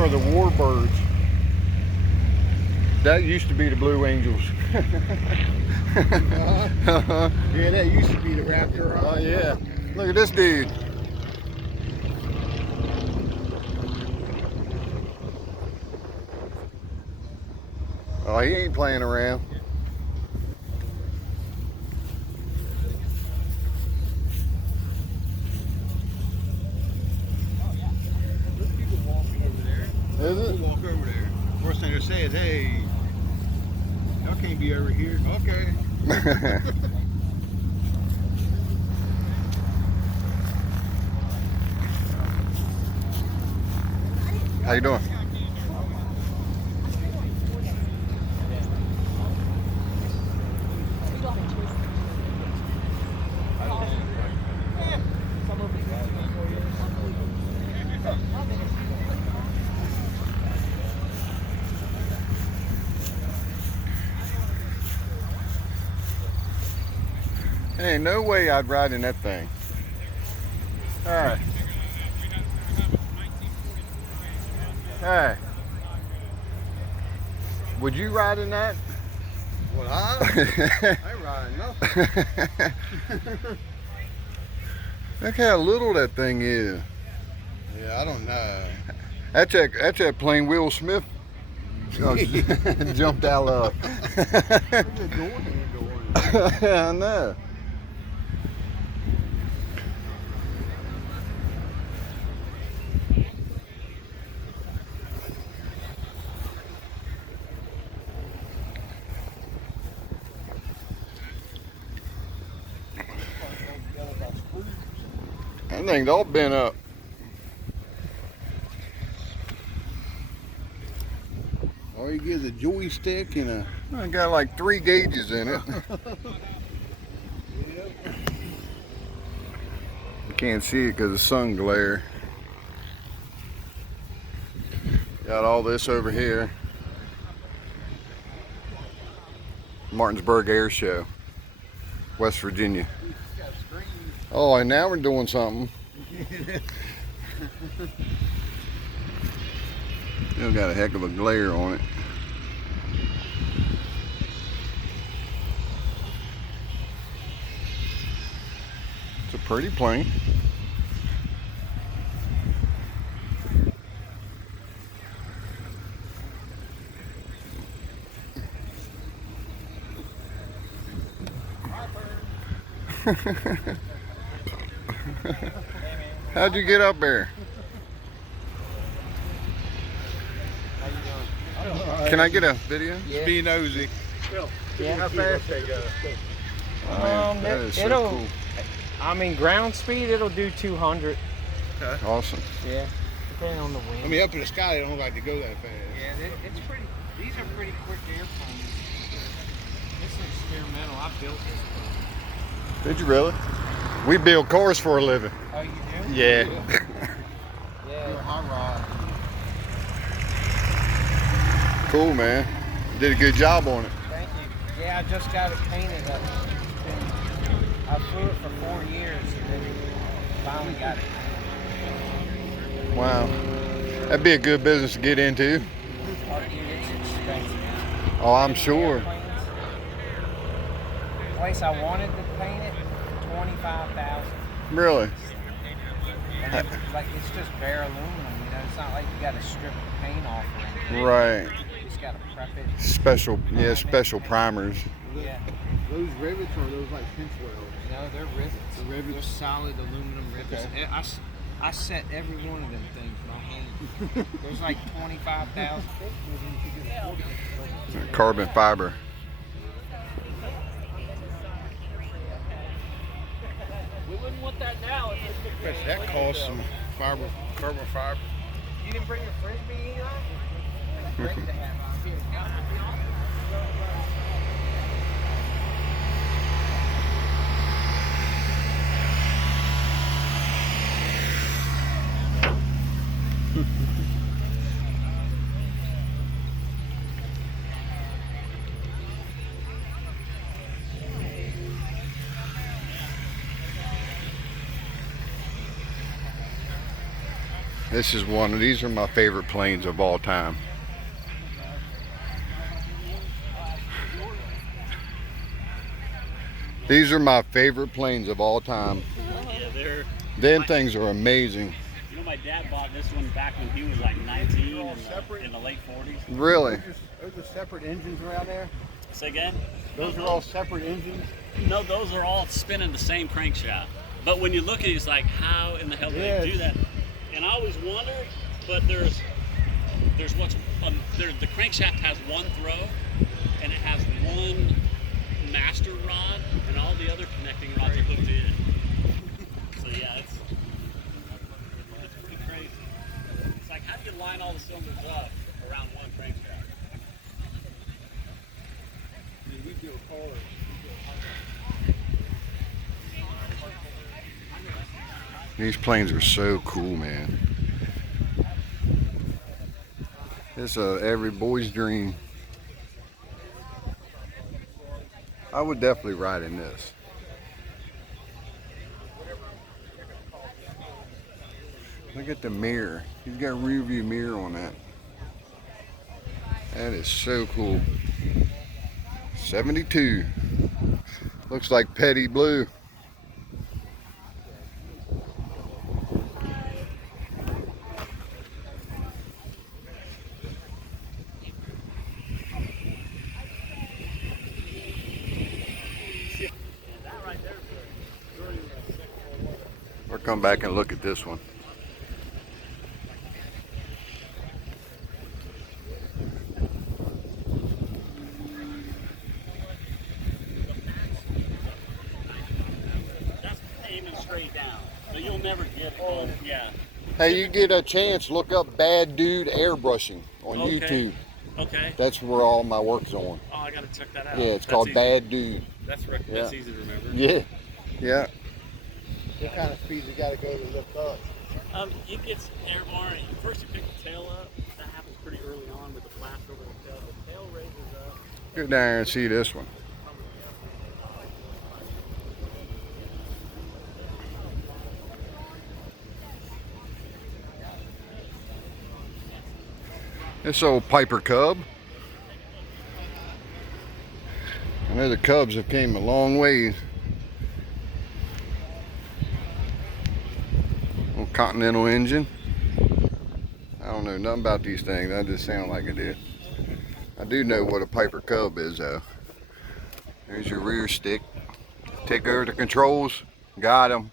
are the Warbirds. That used to be the Blue Angels. Yeah, that used to be the Raptor. Oh yeah. Look at this dude. Oh, he ain't playing around. There's people walking over there. Is it? We'll walk over there. First thing they say is, hey, y'all can't be over here. Okay. How you doing? There ain't no way I'd ride in that thing. Alright. Hey. Would you ride in that? Well, I ain't riding nothing. Look how little that thing is. Yeah, I don't know. That's that plane Will Smith jumped out of. I know. That thing's all bent up. All you get is a joystick and a... I got like 3 gauges in it. You can't see it because of sun glare. Got all this over here. Martinsburg Airshow, West Virginia. Oh, and now we're doing something. Still got a heck of a glare on it. It's a pretty plane. How'd you get up there? Can I get a video? Yeah. Be nosy. Yeah. How fast they go? Man, that is so it'll, cool. I mean, ground speed, it'll do 200. Okay. Awesome. Yeah, depending on the wind. I mean, up in the sky, they don't like to go that fast. Yeah, it's pretty. These are pretty quick airplanes. This is experimental. I built this. Did you really? We build cars for a living. Oh, you do? Yeah. You're a hot rod. Cool, man. Did a good job on it. Thank you. Yeah, I just got it painted up. I flew it for 4 years and then finally got it painted. Wow. That'd be a good business to get into. It's expensive. Oh, I'm sure. Airplanes. The place I wanted to paint it, $25,000. Really? And it's just bare aluminum, you know. It's not like you got to strip the paint off or anything. Right. You just got to prep it. Special, yeah, special primers. Yeah. Those rivets are those like pinch welds? No, they're rivets. The rivets? They're solid aluminum rivets. Okay. I set every one of them things by hand. There's like 25,000. Carbon fiber. We wouldn't want that now. That costs some carbon fiber. You didn't bring your frisbee, Eli? That's great to have out here. This is one of these are my favorite planes of all time. These are my favorite planes of all time. Yeah, Them things are amazing. you know, my dad bought this one back when he was like 19 in the late 40s. Really? Those are separate engines around there? Say again? Those are all separate engines? No, those are all spinning the same crankshaft. But when you look at it, it's like, how in the hell do they do that? And I always wondered, but there's what's the crankshaft has one throw, and it has one master rod, and all the other connecting rods are hooked in. So yeah, it's pretty crazy. It's like, how do you line all the cylinders up around one crankshaft? We do a collar. These planes are so cool, man. It's every boy's dream. I would definitely ride in this. Look at the mirror. He's got a rear view mirror on that. That is so cool. 72. Looks like Petty Blue. We'll come back and look at this one. That's aiming straight down. So you'll never get home. Yeah. Hey, you get a chance, look up Bad Dude Airbrushing on YouTube. Okay. That's where all my work's on. Oh, I gotta check that out. Yeah, it's called easy. Bad Dude. That's easy to remember. Yeah. Yeah. What kind of speed you got to go to lift up? It gets airborne. First you pick the tail up. That happens pretty early on with the blast over the tail. The tail raises up. Go down there and see this one. This old Piper Cub. I know the Cubs have came a long ways. Old Continental engine. I don't know nothing about these things. I just sound like I did. I do know what a Piper Cub is though. There's your rear stick. Take over the controls. Got them.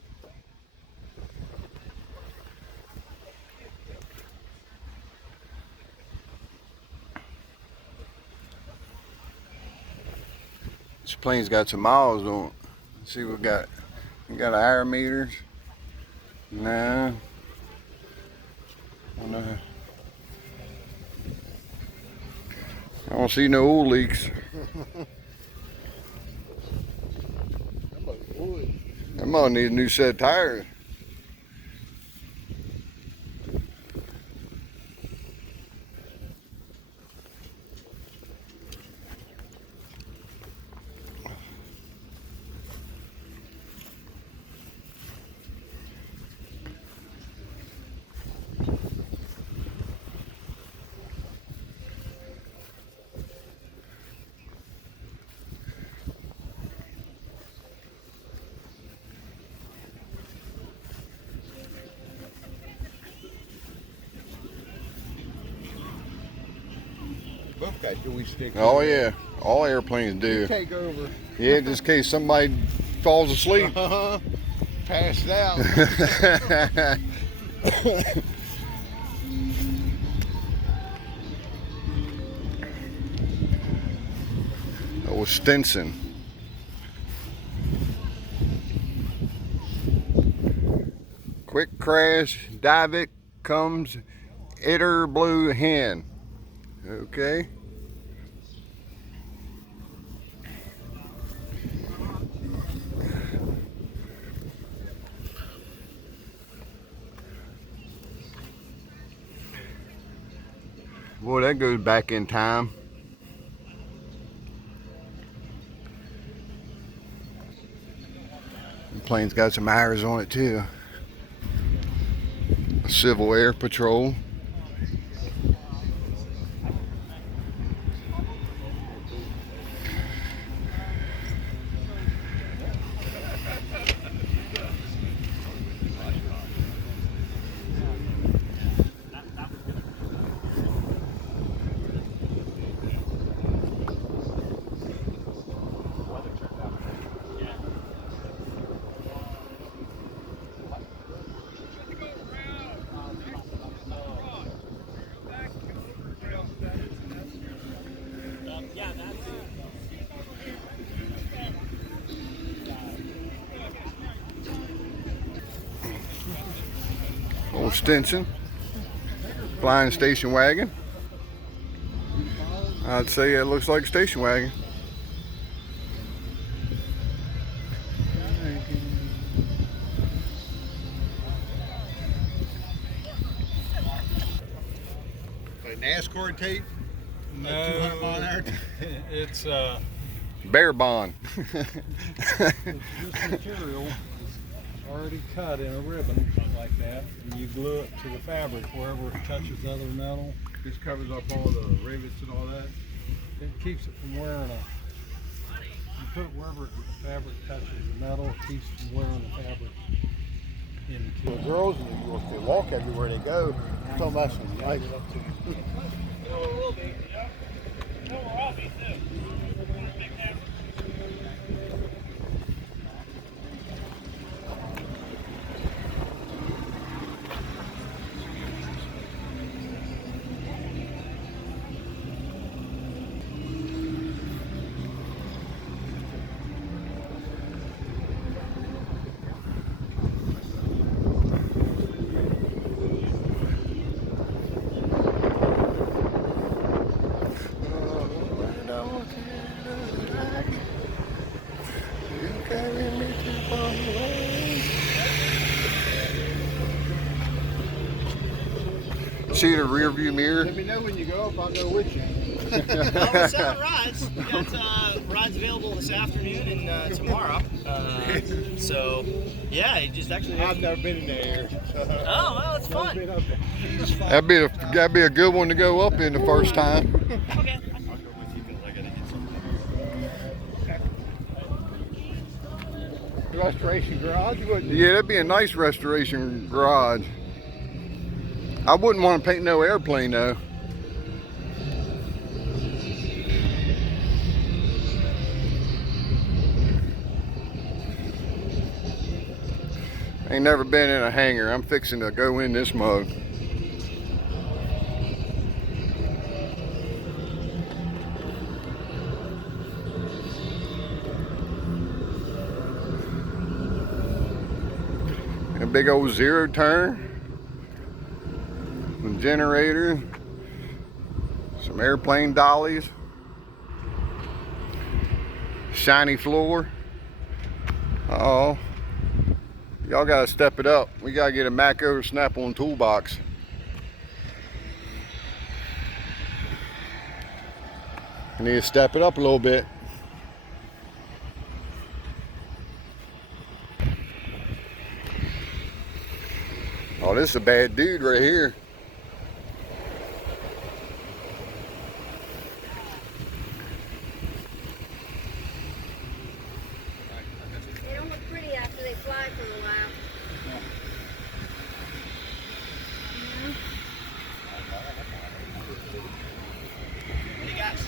This plane's got some miles on it. Let's see what we got. We got air meters. No. I don't know. I don't see no oil leaks. That might need a new set of tires. Both got joystick. Oh yeah, all airplanes do. Take over. Yeah, just in case somebody falls asleep. Passed out. Oh, Stinson. Quick crash, dive it, comes itter blue hen. Okay. Boy, that goes back in time. The plane's got some irons on it too. Civil Air Patrol. Old Stinson, flying station wagon. I'd say it looks like a station wagon. Like NASCAR tape? No, 200 mile an hour? it's Bear bond. this material is already cut in a ribbon like that, and you glue it to the fabric wherever it touches other metal. This covers up all the rivets and all that. It keeps it from wearing you put it wherever the fabric touches the metal, it keeps it from wearing the fabric into The girls in New York, they walk everywhere they go. So much like See the rear view mirror? Let me know when you go up, I'll go with you. Well, we're selling rides. We got rides available this afternoon and tomorrow. So, yeah, you just actually. I've never been in the air. Oh, well, it's fun. Been up there. That'd be a good one to go up in the first time. Okay. I'll go with you because I gotta get something. Restoration garage, wouldn't you? Yeah, that'd be a nice restoration garage. I wouldn't want to paint no airplane though. Ain't never been in a hangar. I'm fixing to go in this mug. A big old zero turn. Some generator. Some airplane dollies. Shiny floor. Uh-oh. Y'all gotta step it up. We gotta get a Mako snap-on toolbox. I need to step it up a little bit. Oh, this is a bad dude right here. They don't look pretty after they fly for a while. Hey, guys.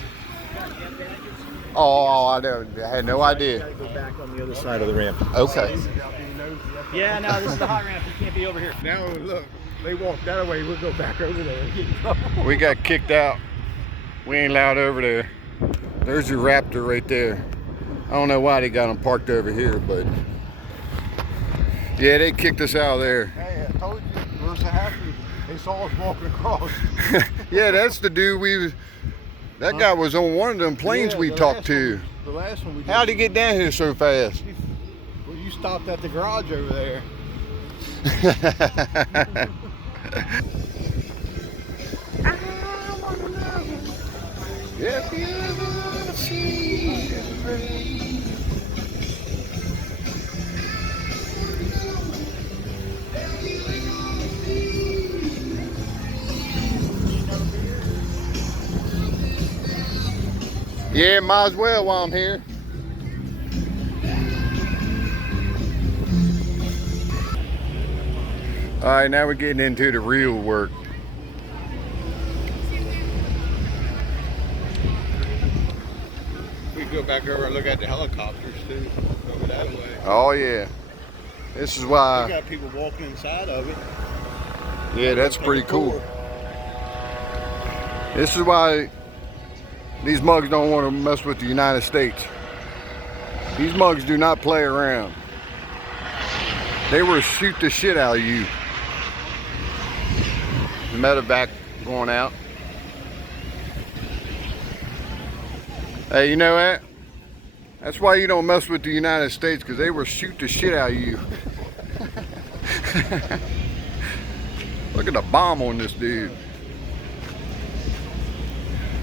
Oh, I had no idea. Go back on the other side of the ramp. Okay. Yeah, no, this is the hot ramp. You can't be over here. Now look, they walk that way. We'll go back over there and get in trouble. We got kicked out. We ain't allowed over there. There's your Raptor right there. I don't know why they got them parked over here, but yeah, they kicked us out of there. Hey, I told you, we're so happy. They saw us walking across. Yeah, that's the dude that guy was on one of them planes we talked to. The last one we did. How'd he get down here so fast? Well, you stopped at the garage over there. If you ever see it rain. Yeah, might as well while I'm here. All right, now we're getting into the real work. We go back over and look at the helicopters too, over that way. Oh yeah, this is We why. got people walking inside of it. Yeah, that's pretty cool. This is why these mugs don't want to mess with the United States. These mugs do not play around. They will shoot the shit out of you. Medevac going out. Hey, you know what? That's why you don't mess with the United States, because they will shoot the shit out of you. Look at the bomb on this dude.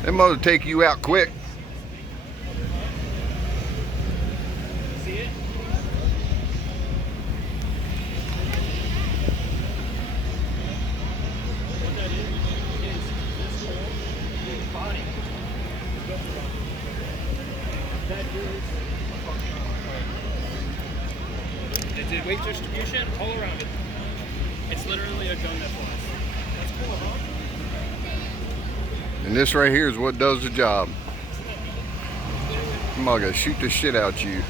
They must take you out quick. See it? What that is this whole body. That is. It did weight distribution all around it. It's literally a gun that flies. That's cool, huh? And this right here is what does the job. I'm gonna shoot the shit out you.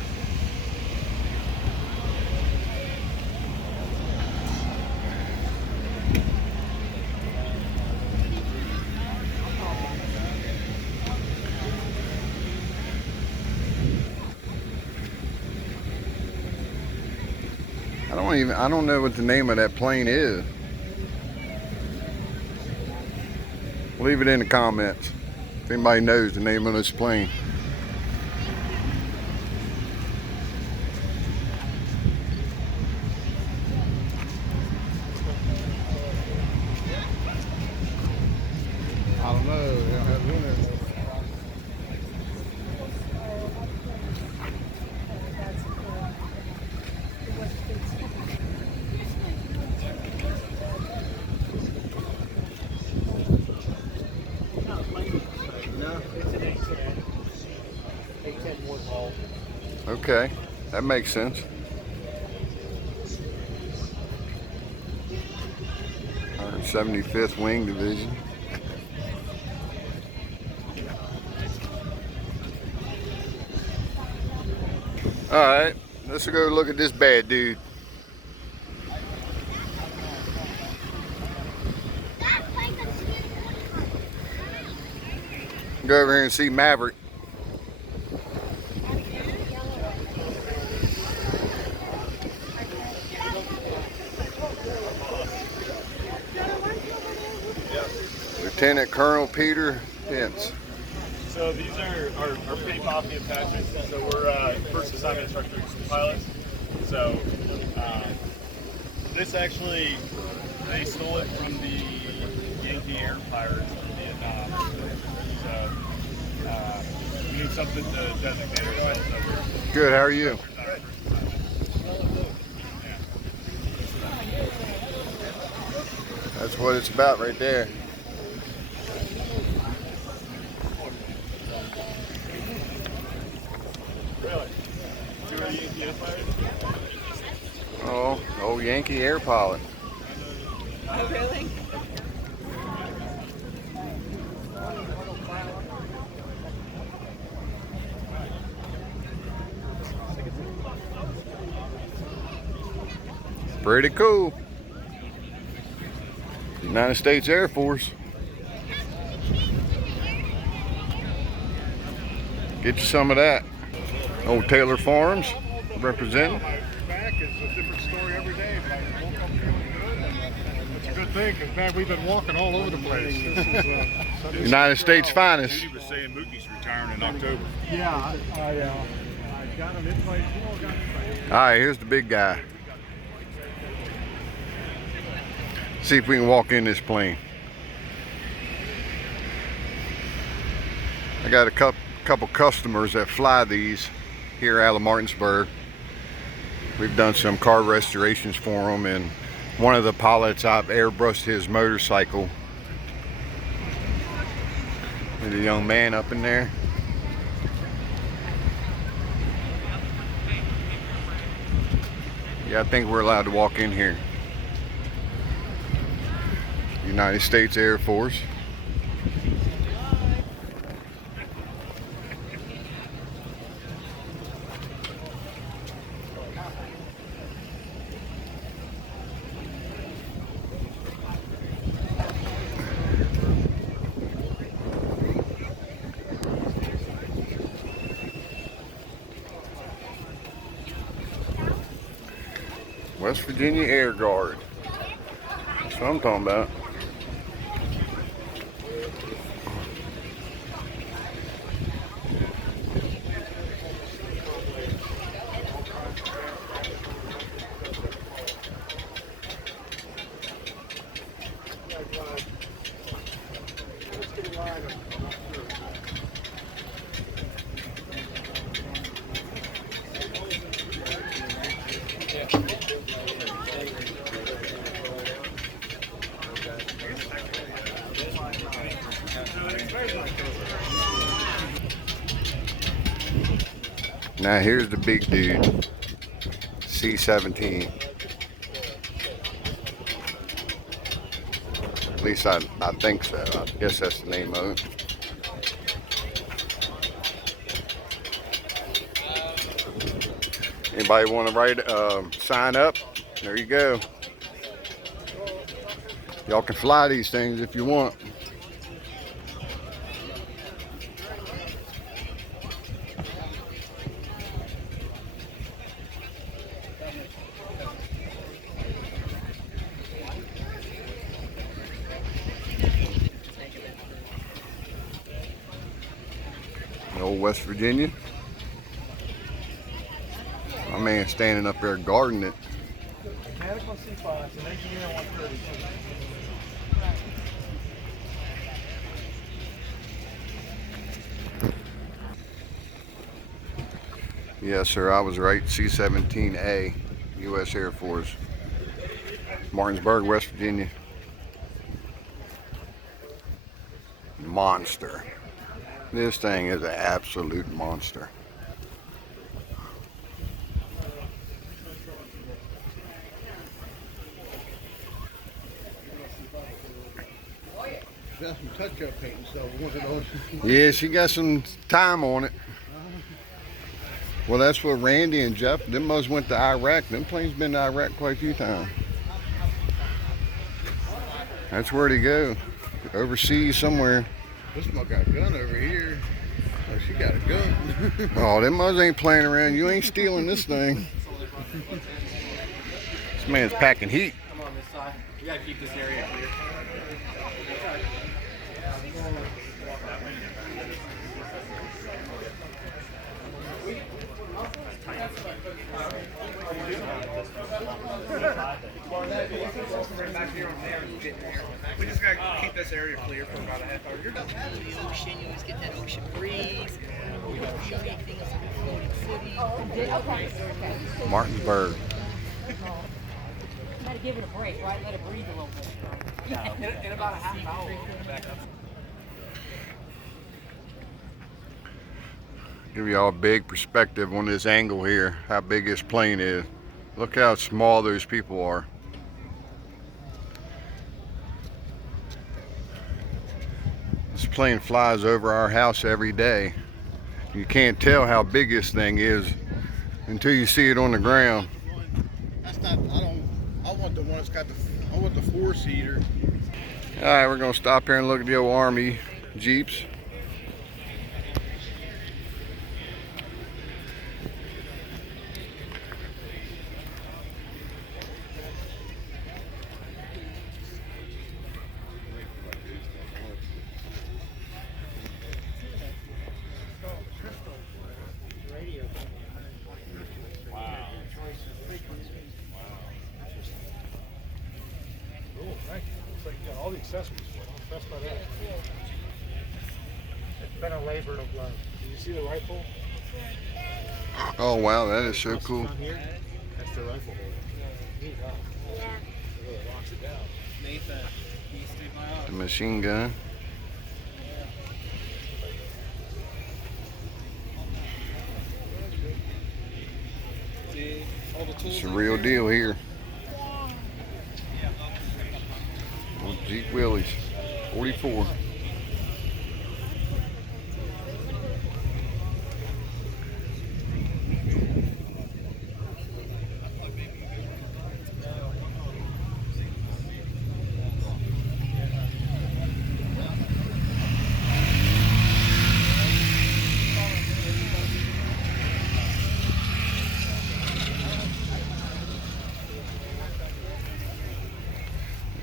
I don't know what the name of that plane is. Leave it in the comments if anybody knows the name of this plane. I don't know. They don't have winter. Okay, that makes sense. 175th Wing Division. All right, let's go look at this bad dude. Go over here and see Maverick. Lieutenant Colonel Peter Pence. So these are pretty popular patches. So we're first assignment instructors pilots. So this actually, they stole it from the Yankee air pirates in Vietnam. So we need something to designate ourselves. So we're Good, how are you? That's what it's about right there. Really? You were a Yankee air pilot? Oh, old Yankee air pilot. Oh, really? Pretty cool. United States Air Force. Get you some of that. Old Taylor Farms representing. Back is a different story every day, but I woke up feeling good, and it's a good thing, because man, we've been walking all over the place. United States finest. He was saying Mookie's retiring in October. Yeah, I got an invite. All right, here's the big guy. See if we can walk in this plane. I got a couple customers that fly these here out of Martinsburg. We've done some car restorations for them, and one of the pilots, I've airbrushed his motorcycle. There's a young man up in there. Yeah, I think we're allowed to walk in here. United States Air Force. West Virginia AirGuard. That's what I'm talking about. Now here's the big dude, C-17. At least I think so. I guess that's the name of it. Anybody want to sign up? There you go. Y'all can fly these things if you want. Old West Virginia. My man standing up there guarding it. Mechanical C5, an engineer 130. Yes, sir, I was right. C-17A, U.S. Air Force. Martinsburg, West Virginia. Monster. This thing is an absolute monster. Got some touch-up paint, so one of those. Yeah, she got some time on it. Well, that's what Randy and Jeff, them most went to Iraq. Them planes been to Iraq quite a few times. That's where they go. Overseas somewhere. This one got a gun over here. Oh, she got a gun. Oh, them mugs ain't playing around. You ain't stealing this thing. This man's packing heat. Come on this side. We gotta keep this area clear. We just gotta keep this area clear for about a half hour. You're done. The ocean, you always get that ocean breeze. You know, things like floating city. Martinsburg. Gotta give it a break, right? Let it breathe a little bit. In about a half hour, we'll back up. Give y'all a big perspective on this angle here, how big this plane is. Look how small those people are. This plane flies over our house every day. You can't tell how big this thing is until you see it on the ground. That's not. I want the one that's got the. I want the four-seater. All right, we're gonna stop here and look at the old Army Jeeps. All the accessories for it. I'm impressed by that. It's been a labor of love. Did you see the rifle? Oh wow, that is so cool. Down here? That's the rifle holder. Neat, huh? Yeah. It really locks it down. Nathan, can you stay my arm? The machine gun. See? It's a real deal here. Old Jeep Willys, 44.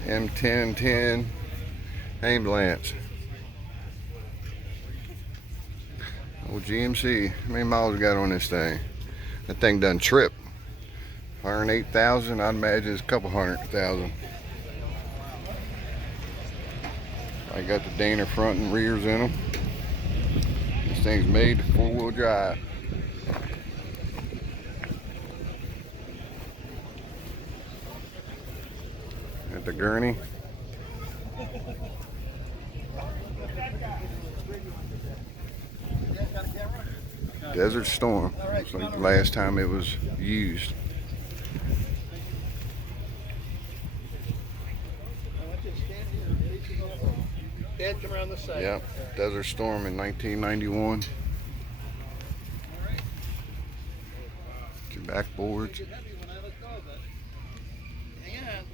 M1010 ambulance. Old GMC. How many miles we got on this thing? That thing done tripped. 108,000. I'd imagine it's a couple 100,000. I got the Dana front and rears in them. This thing's made to 4-wheel drive. At the gurney. Desert Storm. Looks like the last time it was used. Dad, come around this side. Yep, Desert Storm in 1991. Your backboards. Hang on.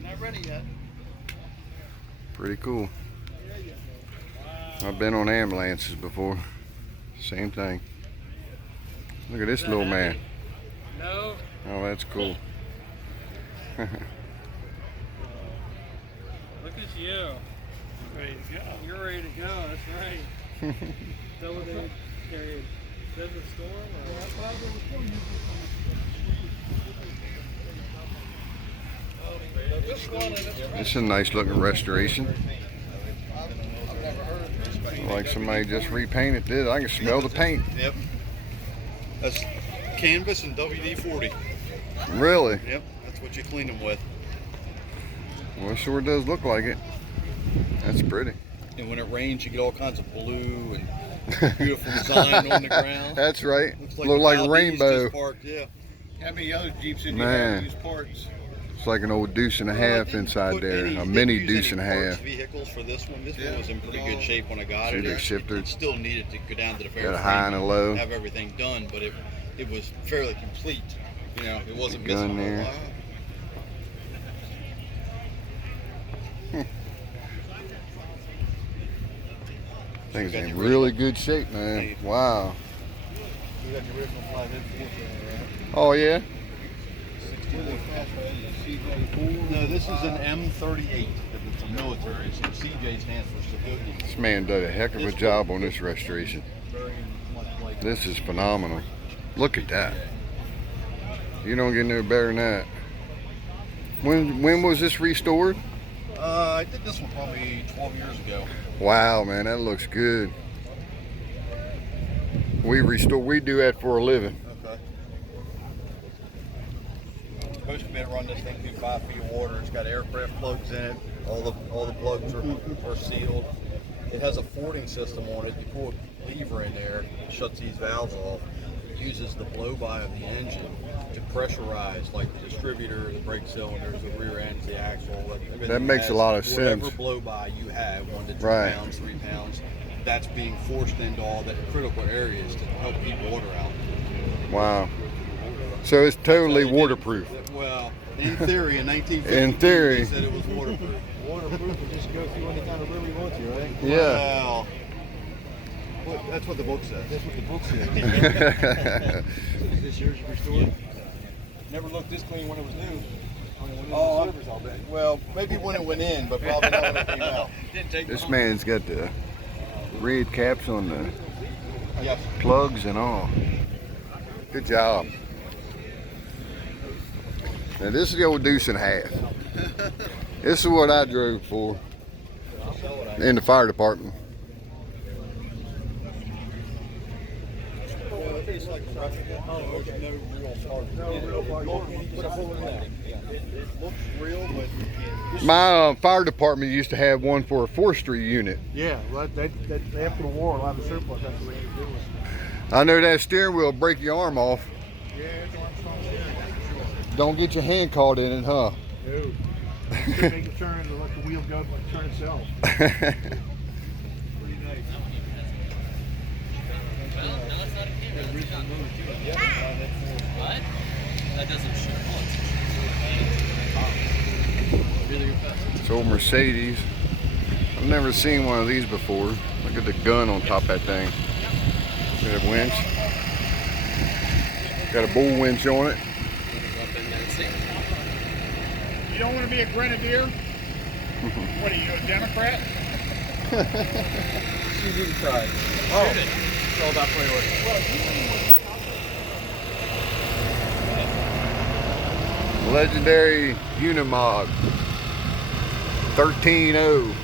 You're not ready yet. Pretty cool. I've been on ambulances before. Same thing. Look at this little man. No. Oh, that's cool. Look at you. Ready to go. You're ready to go. That's right. So what they carried? Desert Storm? This is a nice looking restoration. Like somebody just repainted this. I can smell the paint. Yep. That's canvas and WD-40. Really? Yep. That's what you clean them with. Well, it sure does look like it. That's pretty. And when it rains, you get all kinds of blue and beautiful design on the ground. That's right. Looks Look like a Valdez rainbow. just parked, yeah. How many other Jeeps did you Man. have use parts? It's like an old deuce and a Well, I half didn't inside put there. any- A didn't mini use deuce any and a parts half. Vehicles for this one. This Yeah. one was in pretty good shape when I got See it. the shifter. It still needed to go down to the fair Got a high and a low. have everything done, but it was fairly complete. You know, it wasn't Gun missing a there. lot. Thing's got in the really good shape, man. Wow. We got the original 5N4. Oh yeah. No, this is an M38. It's a military, so CJ stands for civilian. This man did a heck of a job on this restoration. Very much like This is phenomenal. Look at that. You don't get no better than that. When was this restored? I did this one probably 12 years ago. Wow, man, that looks good. We do that for a living. Okay. It's supposed to be able to run this thing through 5 feet of water. It's got aircraft plugs in it. All the plugs are sealed. It has a fording system on it. You pull a lever in there, it shuts these valves off. It uses the blow-by of the engine to pressurize, like the distributor, the brake cylinders, the rear ends, the axle. Everything That makes a lot of sense. Whatever blow-by you have, 1 to 2 Right. pounds, 3 pounds, that's being forced into all the critical areas to help keep water out. Wow. So it's totally waterproof. Well, in theory, in 1950, In theory. they said it was waterproof. Waterproof and just go through any kind of river you want to, right? Yeah. Well, that's what the book says. That's what the book says. Is this yours restored? Never looked this clean when it was new. When it went in Oh, the servers, I'll bet. Well, maybe when it went in, but probably not when it came out. Didn't take This man's got the red caps on the Yes. plugs and all. Good job. Now this is the old deuce and a half. This is what I drove for in the fire department. It's like a replica. There's no real part. No real part. It looks real, but My fire department used to have one for a forestry unit. Yeah, well, after the war, a lot of surplus, that's the way you do it. I know that steering wheel will break your arm off. Yeah, it's on strong steering. Don't get your hand caught in it, huh? No. Just make a turn and let the wheel go and turn itself. Pretty nice. What? That doesn't show. It's old Mercedes. I've never seen one of these before. Look at the gun on top of that thing. Got a winch. Got a bull winch on it. You don't want to be a grenadier? What are you, a Democrat? Shoot it inside. Oh, shoot it. It's all about priority. Legendary Unimog 13.0.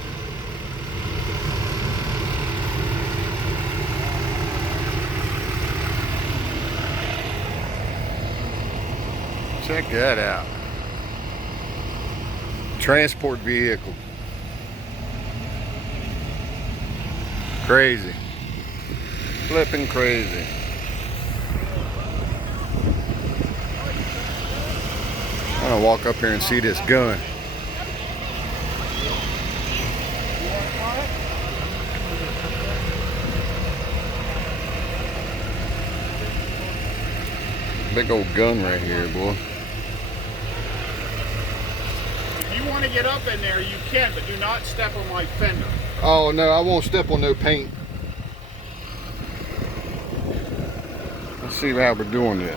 Check that out. Transport vehicle. Crazy. Flipping crazy. I'm gonna walk up here and see this gun. Big old gun right here, boy. If you want to get up in there, you can, but do not step on my fender. Oh no, I won't step on no paint. Let's see how we're doing this.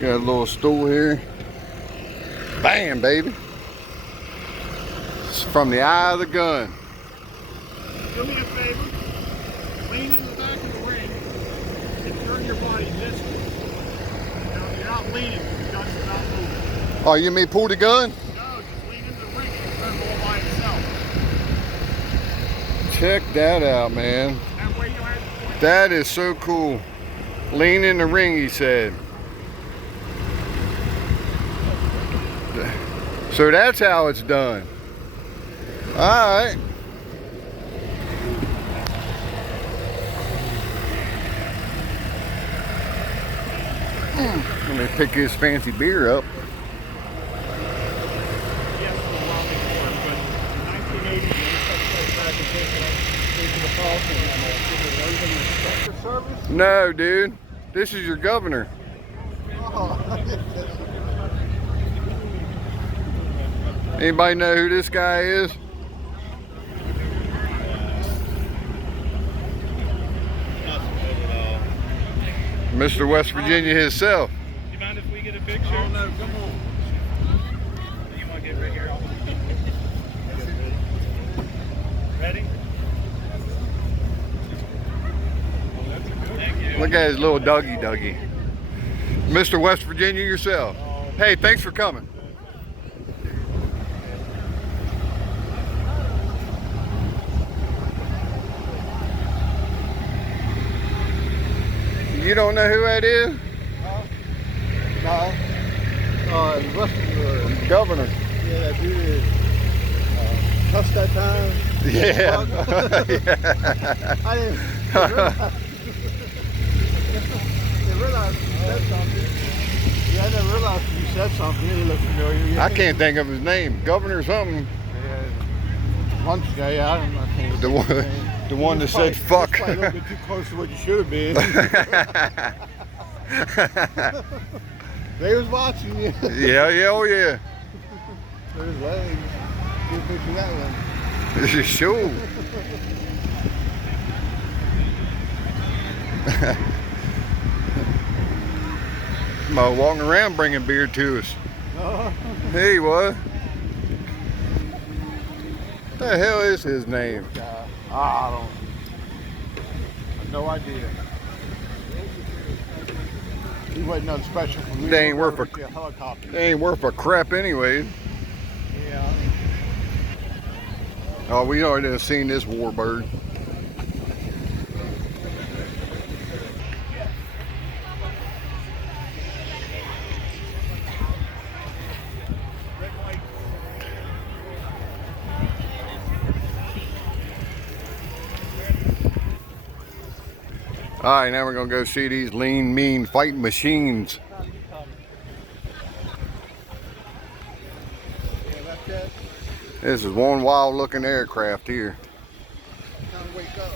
Got a little stool here. Bam, baby. It's from the eye of the gun. Do me a favor. Lean in the back of the ring and turn your body this way. You're not leaning, the gun's not moving. Oh, you mean pull the gun? No, just lean in the ring and turn all by itself. Check that out, man. That way you don't have to point. That is so cool. Lean in the ring, he said. So that's how it's done. All right. Let me pick his fancy beer up. Yes, the lobby board, but in 1980, they took place back in the service. No, dude. This is your governor. Anybody know who this guy is? Mr. West Virginia himself. You mind if we get a picture? Oh no, come on. You want to get right here? Ready? Thank you. Look at his little Dougie. Mr. West Virginia yourself. Hey, thanks for coming. You don't know who that is? No. Governor. Yeah, that dude is cuss that time. Yeah. I didn't realize you said something. Yeah, I didn't realize you said something. He looked familiar. Yeah. I can't think of his name. Governor something. Yeah. Lunch guy, I don't know. I can't The think of one, his name. the one that Probably- said fuck. Probably a little bit too close to what you should have been. They was watching you. Yeah, oh yeah. There's legs. Good picture of that one. Sure. I'm walking around bringing beer to us. Hey, what? The hell is his name? I don't. No idea. He wasn't nothing special for me. They ain't worth a- a helicopter. They ain't worth a crap anyway. Yeah. Oh, we already have seen this warbird. All right, now we're gonna go see these lean, mean fighting machines. This is one wild looking aircraft here. Time to wake up.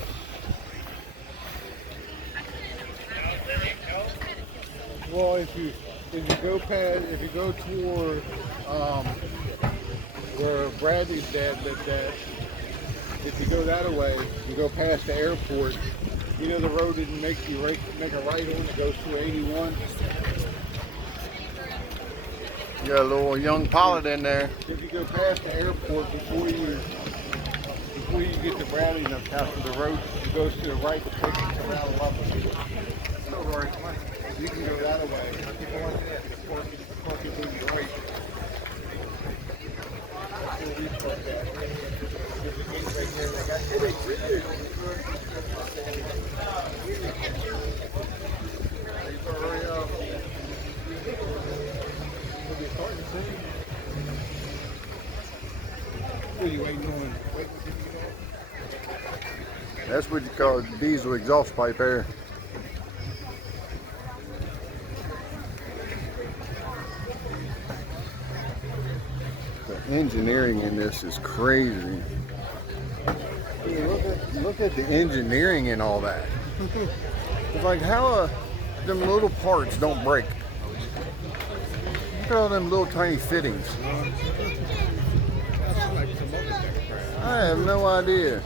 Well, if you go toward where Bradley's dad lived at, if you go that way, you go past the airport. You know the road didn't make a right on that goes through 81. You got a little young pilot in there. If you go past the airport before you get to Bradley's house, the road goes to the right to take you to Route 11. So right, you can go that way. Park it to the right. That's where we park at. There's a gate right there. They got hurry up. What are you waiting on? That's what you call diesel exhaust pipe air. The engineering in this is crazy. Look at the engineering in all that. It's like how them little parts don't break. Look at all them little tiny fittings. I have no idea.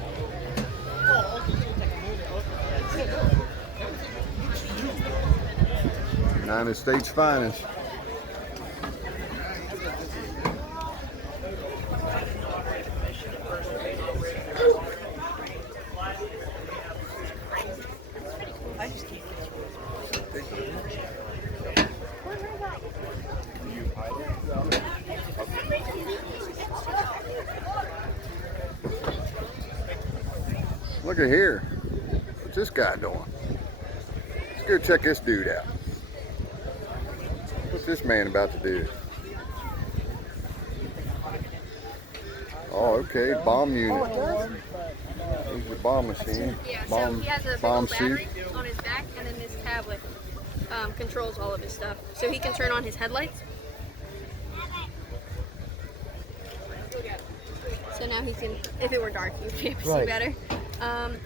United States finest. Look at here. What's this guy doing? Let's go check this dude out. What's this man about to do? Oh, okay, bomb unit. Here's your bomb machine. Yeah, Bomb, so he has a big bomb old suit. battery on his back, and then this tablet controls all of his stuff. So he can turn on his headlights. So now he can, if it were dark, you'd be able to see better.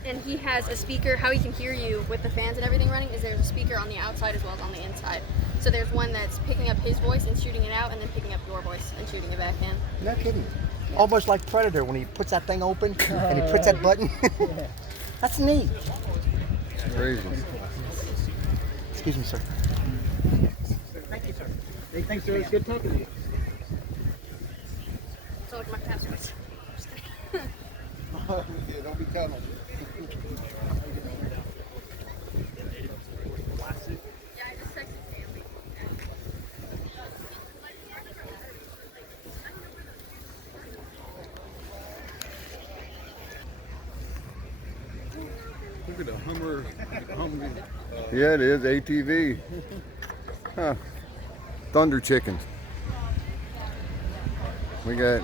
And he has a speaker. How he can hear you with the fans and everything running is there's a speaker on the outside as well as on the inside. So there's one that's picking up his voice and shooting it out, and then picking up your voice and shooting it back in. No kidding. Almost like Predator when he puts that thing open and he puts that button. That's neat. Crazy. Excuse me, sir. Thank you, sir. Hey, thanks, sir. It's good talking to you. So like my passwords. Yeah, don't be telling them. Yeah, I just texted Stanley. Look at the Hummer. Yeah, it is ATV. Huh. Thunder chickens. We got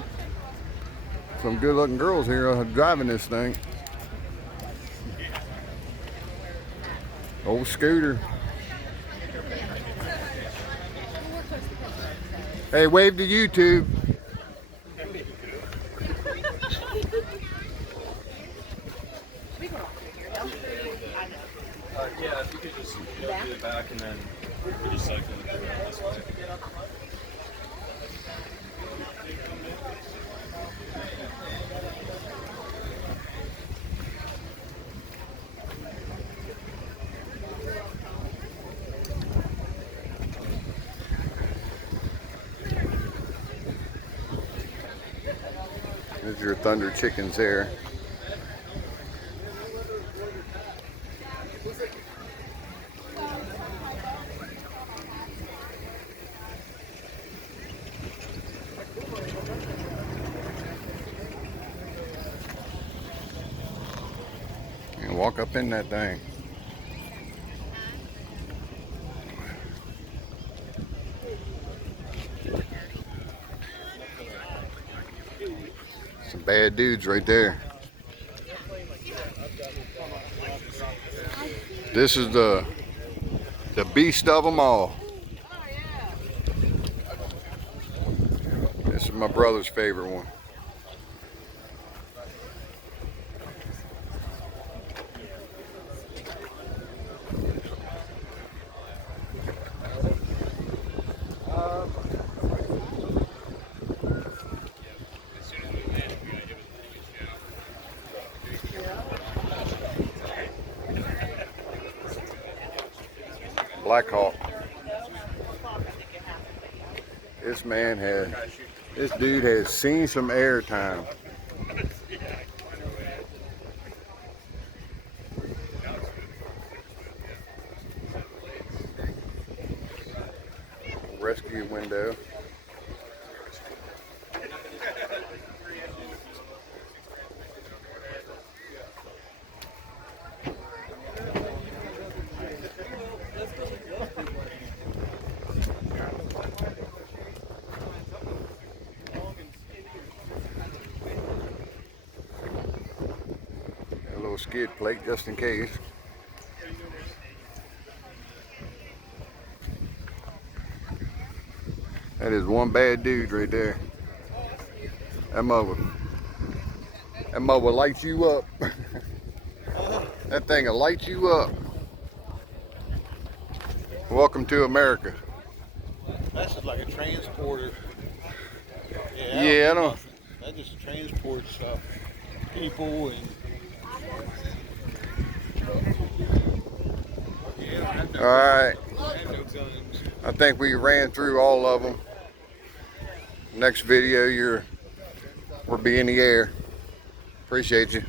some good-looking girls here driving this thing. Old scooter. Hey, wave to YouTube. Yeah, if you could just go through the back and then just cycle this way. There's your thunder chickens there. And walk up in that thing. Some bad dudes right there. This is the beast of them all. This is my brother's favorite one. Black Hawk. This dude has seen some air time. Rescue window. A little skid plate just in case. That is one bad dude right there. That mother lights you up. That thing will light you up. Welcome to America. That's just like a transporter. Yeah, I don't. That just transports people and. All right. I think we ran through all of them. Next video, we'll be in the air. Appreciate you.